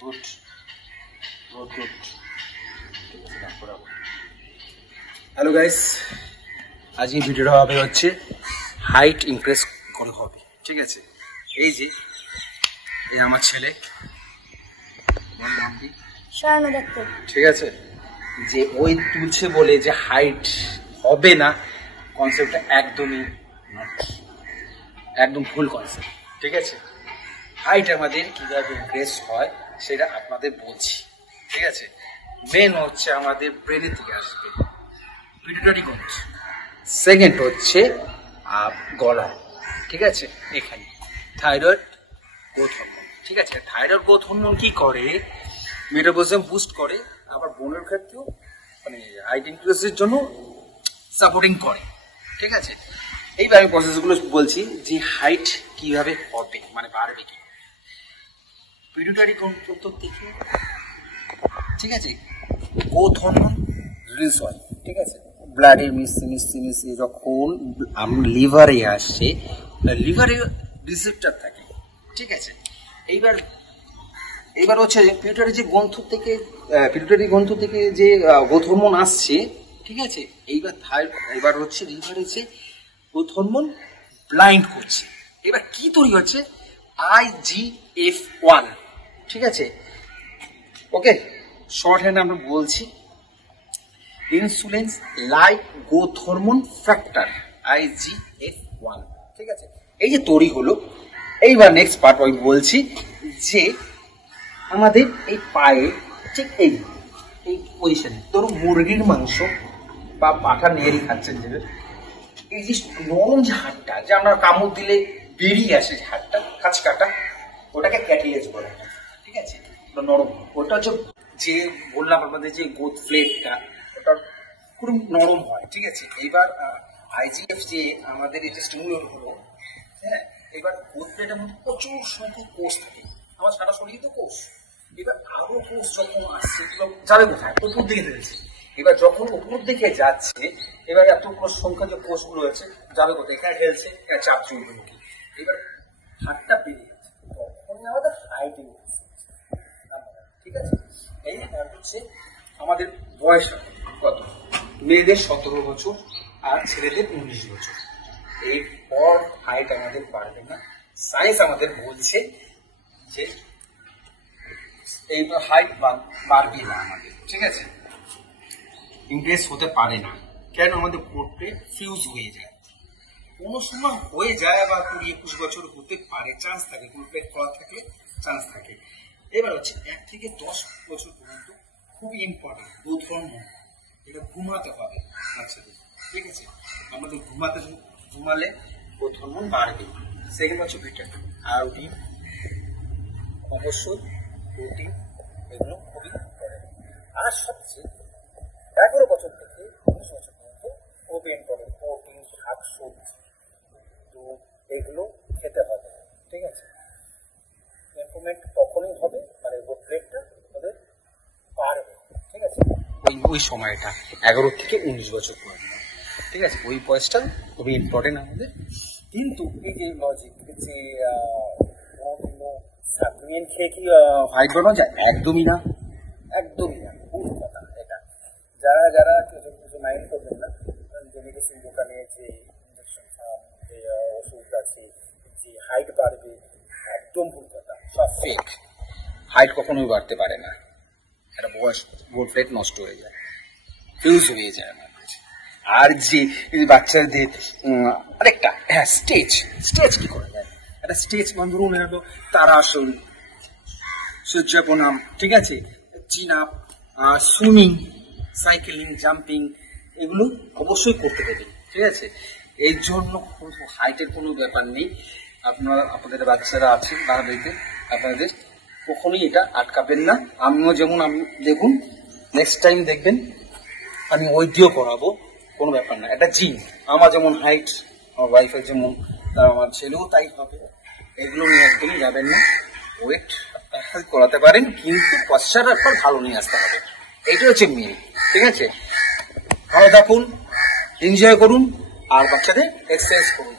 Good good good. Hello guys, আজকে ভিডিওটা হবে হচ্ছে হাইট ইমপ্রেস করে হবে, ঠিক আছে? এই যে এই আমার ছেলে, ঠিক আছে, যে ওই তুলছে বলে যে হাইট হবে না, কনসেপ্টটা একদমই একদম ভুল কনসেপ্ট, ঠিক আছে? হাইট আমাদের কীভাবে ইমপ্রেস হয় সেটা আপনাদের বলছি, ঠিক আছে? মেন হচ্ছে আমাদের ব্রেনের থেকে আসবে পিটুইটারি গ্ল্যান্ড, সেকেন্ড হচ্ছে গলা, ঠিক আছে? এখানে থাইরয়েড গ্রোথ হরমোন, ঠিক আছে? থাইরয়েড গ্রোথ হরমোন কি করে? মেটাবলিজম বুস্ট করে, আবার বোনের ক্ষেত্রেও মানে হাইট ইনক্রিজের জন্য সাপোর্টিং করে, ঠিক আছে? এইবার আমি প্রসেসগুলো বলছি যে হাইট কিভাবে হবে, মানে বাড়বে কি। পিটুইটারি গ্ল্যান্ড থেকে, ঠিক আছে, গ্রোথ হরমোন রিলিজ হয়, ঠিক আছে? ব্লাডে মিশে যখন লিভারে আসে, লিভারে রিসেপ্টর থাকে, ঠিক আছে? এইবার হচ্ছে পিটুইটারি যে পিটুইটারি গ্রন্থ থেকে যে গ্রোথ হরমোন আসছে, ঠিক আছে? এইবার হচ্ছে লিভারে যে গ্রোথ হরমোন ব্লাইন্ড করছে। এবার কি তৈরি হচ্ছে? IGF-1, ঠিক আছে? ওকে, শর্ট হ্যান্ড আমরা বলছি insulin like growth hormone factor, IGF-1, ঠিক আছে? এই যে তৈরি হলো, এইবার নেক্সট পার্ট আমি বলছি যে আমাদের এই পায়ে ঠিক এই পজিশনে, ধরুন মুরগির মাংস বা পাঠা নেড়ি খাচ্ছেন, যে এই যে নরম যে হাড়টা, যে আমরা কামড় দিলে বেরিয়ে আসে যে হাড়টা কাঁচকাটা, ওটাকে ক্যাটিলেজ বলা হয়, ঠিক আছে? ওটা নরম, ওটা হচ্ছে যে বললাম আপনাদের যে গ্রোথ প্লেটটা, ওটা খুব নরম হয়, ঠিক আছে? এইবার IGF যে আমাদের এটা স্টিমুলেট হলো, হ্যাঁ, এবার গ্রোথ প্লেটের মধ্যে প্রচুর সংখ্যক কোষ থাকে, আমার সারা শরীরে তো কোষ। এবার আরো কোষ যখন আসছে যাবে কোথায়? উপর দিকে যাচ্ছে। এবার যখন উপর দিকে যাচ্ছে, এবার এতগুলো সংখ্যা যে কোষগুলো আছে যাবে কোথায়? এখানে ঢেলছে, এখানে চাপ চলবে, এবার হাতটা বেরিয়ে যাচ্ছে, তখনই আমাদের হাইট ইনক্রিজ, ঠিক আছে? এই হচ্ছে আমাদের বয়স কত, মেয়েদের 17 বছর আর ছেলেদের 19 বছর। এরপর হাইট আমাদের বাড়বে না। সায়েন্স আমাদের বলছে যে এই হাইট বাড়বে না আমাদের, ঠিক আছে? ইনক্রিজ হতে পারে না। কেন? আমাদের কোর্টে ফিউজ হয়ে যায়, কোনো সময় হয়ে যায়, আবার 20-21 বছর হতে পারে, চান্স থাকে, কোর্টে খোলা থাকলে চান্স থাকে। এবার হচ্ছে 1 থেকে 10 বছর পর্যন্ত খুবই ইম্পর্টেন্ট গ্রোথ হরমোন, এটা ঘুমাতে হবে বাচ্চাদের, ঠিক আছে? আমাদের ঘুমালে গ্রোথ হরমোন বাড়বে। সেকেন্ড হচ্ছে ভিটামিন, আয়োডিন, অবশ্যই প্রোটিন, এগুলো খুবই ইম্পর্টেন্ট। আর সবচেয়ে 11 বছর থেকে 19 বছর পর্যন্ত খুবই ইম্পর্টেন্ট প্রোটিন, শাকসবজি, দুধ, এগুলো খেতে হবে, ঠিক আছে? ইমপ্রুভমেন্ট তখনই হবে, মানে গ্রোথ রেটটা ওদের বাড়বে, ঠিক আছে? ওই সময়টা 11 থেকে 19 বছর পর্যন্ত, ঠিক আছে? ওই বয়সটা খুবই ইম্পর্টেন্ট আমাদের। কিন্তু এই যে লজিক যে সাপ্লিমেন্ট খেয়ে কি হাইট বাড়ানো যায়? একদমই না, একদমই না, ভুল কথা এটা। যারা কিছু মাইন্ড করবেন না, যে মেডিসিন দোকানে যে ইঞ্জেকশন, যে ওষুধ আছে, যে হাইট বাড়বে, একদম ভুল কথা, সব ফেক। হাইট কখনোই বাড়তে পারে না, এটা বয়স গ্রোথ প্লেট নষ্ট হয়ে যায়, ফিউজ হয়ে যায় আমার কাছে। আর যে বাচ্চাদের আরেকটা, হ্যাঁ, স্টেজ কি করা যায়? একটা স্টেজ ধরুন হলো তারাসন, সূর্যপ্রণাম, ঠিক আছে, চিন আপ, সুইমিং, সাইকেলিং, জাম্পিং, এগুলো অবশ্যই করতে দেবেন, ঠিক আছে? এই জন্য হাইটের কোনো ব্যাপার নেই। আপনাদের বাচ্চারা আছেন বাড়িতে, আপনাদের কখনোই এটা আটকাবেন না। আমিও যেমন, আমি দেখুন নেক্সট টাইম দেখবেন আমি ওয়েটও করাবো, কোনো ব্যাপার না, এটা জিন। আমার যেমন হাইট, আমার ওয়াইফের যেমন, আমার ছেলেও তাই হবে। এগুলো নিয়ে একদমই যাবেন না। ওয়েট করাতে পারেন, কিন্তু পশ্চাৎ পর ভালো নিয়ে আসতে হবে, এইটা হচ্ছে মেয়ে, ঠিক আছে? ভালো থাকুন, এনজয় করুন, আর বাচ্চাদের এক্সারসাইজ করুন।